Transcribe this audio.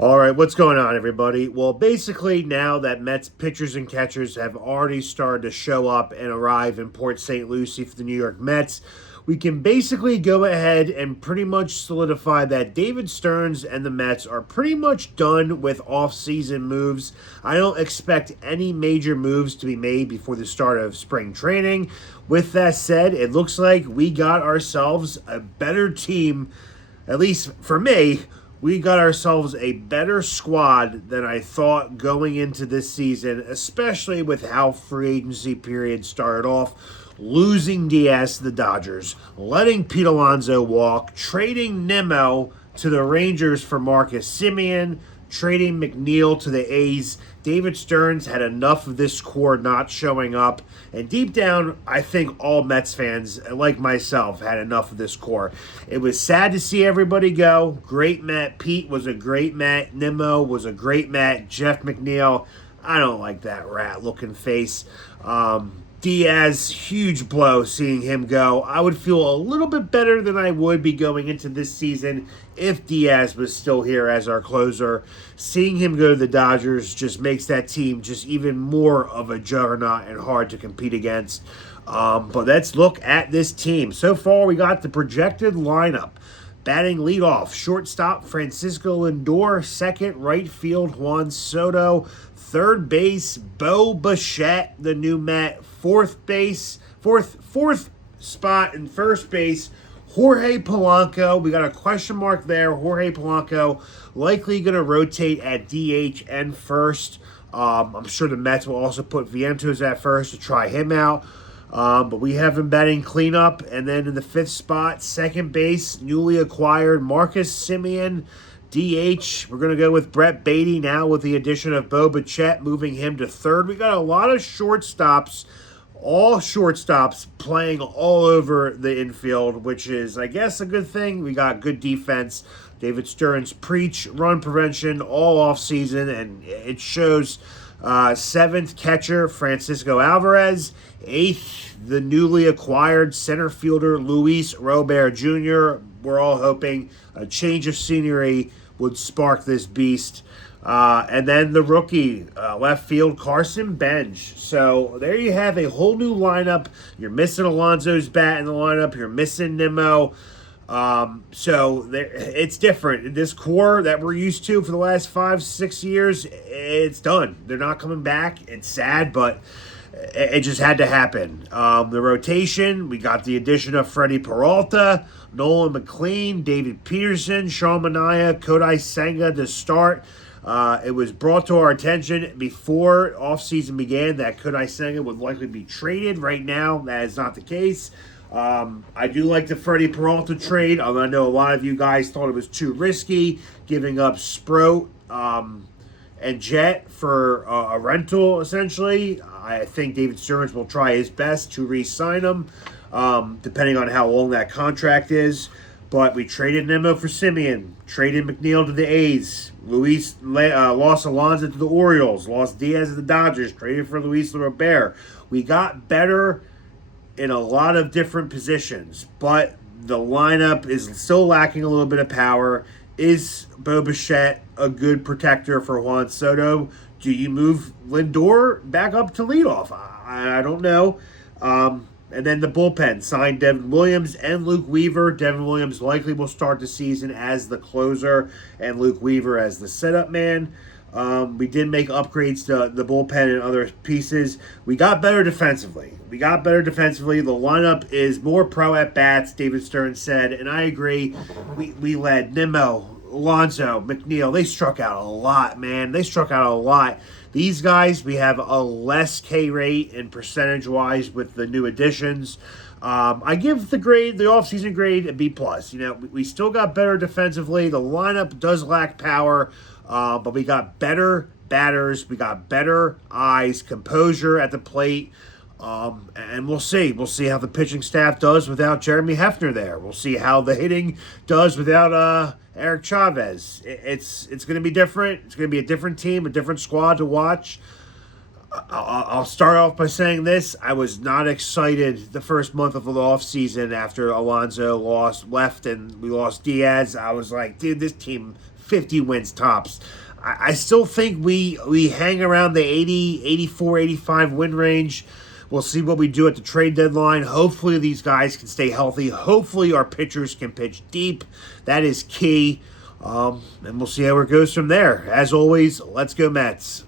All right, what's going on, everybody? Well, basically, now that Mets pitchers and catchers have already started to show up and arrive in Port St. Lucie for the New York Mets, we can basically go ahead and pretty much solidify that David Stearns and the Mets are pretty much done with off-season moves. I don't expect any major moves to be made before the start of spring training. With that said, it looks like we got ourselves a better team, at least for me. We got ourselves a better squad than I thought going into this season, especially with how free agency period started off. Losing Diaz to the Dodgers, letting Pete Alonso walk, trading Nimmo to the Rangers for Marcus Semien, trading McNeil to the A's. David Stearns had enough of this core not showing up. And deep down, I think all Mets fans, like myself, had enough of this core. It was sad to see everybody go. Great Met. Pete was a great Met. Nimmo was a great Met. Jeff McNeil, I don't like that rat-looking face. Diaz, huge blow seeing him go. I would feel a little bit better than I would be going into this season if Diaz was still here as our closer. Seeing him go to the Dodgers just makes that team just even more of a juggernaut and hard to compete against. But let's look at this team. So far, we got the projected lineup. Batting leadoff, shortstop Francisco Lindor, second right field Juan Soto, third base Bo Bichette, the new Met, fourth spot in first base Jorge Polanco. We got a question mark there. Jorge Polanco likely going to rotate at DH and first. I'm sure the Mets will also put Vientos at first to try him out. But we have him batting cleanup. And then in the fifth spot, second base, newly acquired Marcus Semien. DH, we're going to go with Brett Beatty now with the addition of Bo Bichette, moving him to third. We got a lot of shortstops, all shortstops playing all over the infield, which is, I guess, a good thing. We got good defense. David Stearns preach run prevention all offseason, and it shows. Seventh catcher, Francisco Alvarez. Eighth, the newly acquired center fielder, Luis Robert Jr. We're all hoping a change of scenery would spark this beast. And then the rookie, left field, Carson Bench. So there you have a whole new lineup. You're missing Alonso's bat in the lineup. You're missing Nimmo. It's different. This core that we're used to for the last 5-6 years, it's done. They're not coming back. It's sad, but it just had to happen. The rotation, we got the addition of Freddie Peralta, Nolan McLean, David Peterson, Sean Manaea, Kodai Senga to start. It was brought to our attention before offseason began that Kodai Senga would likely be traded. Right now, that is not the case. I do like the Freddie Peralta trade. I know a lot of you guys thought it was too risky, giving up Sproat and Jet for a rental, essentially. I think David Stearns will try his best to re-sign him, depending on how long that contract is. But we traded Nimmo for Semien, traded McNeil to the A's, lost Alonso to the Orioles, lost Diaz to the Dodgers, traded for Luis Robert. We got better in a lot of different positions, but the lineup is still lacking a little bit of power. Is Bo Bichette a good protector for Juan Soto? Do you move Lindor back up to leadoff? I don't know. And then the bullpen signed Devin Williams and Luke Weaver. Devin Williams likely will start the season as the closer and Luke Weaver as the setup man. We did make upgrades to the bullpen and other pieces. We got better defensively. The lineup is more pro at bats, David Stearns said, and I agree. We led Nimmo, Alonso, McNeil. They struck out a lot, man. These guys, we have a less K rate and percentage-wise with the new additions. I give the offseason grade, a B+. We still got better defensively. The lineup does lack power. But we got better batters. We got better eyes, composure at the plate. And we'll see. We'll see how the pitching staff does without Jeremy Hefner there. We'll see how the hitting does without Eric Chavez. It's going to be different. It's going to be a different team, a different squad to watch. I'll start off by saying this. I was not excited the first month of the offseason after Alonso left and we lost Diaz. I was like, dude, this team 50 wins tops. I still think we hang around the 80, 84, 85 win range. We'll see what we do at the trade deadline. Hopefully these guys can stay healthy. Hopefully our pitchers can pitch deep. That is key. And we'll see how it goes from there. As always, let's go Mets.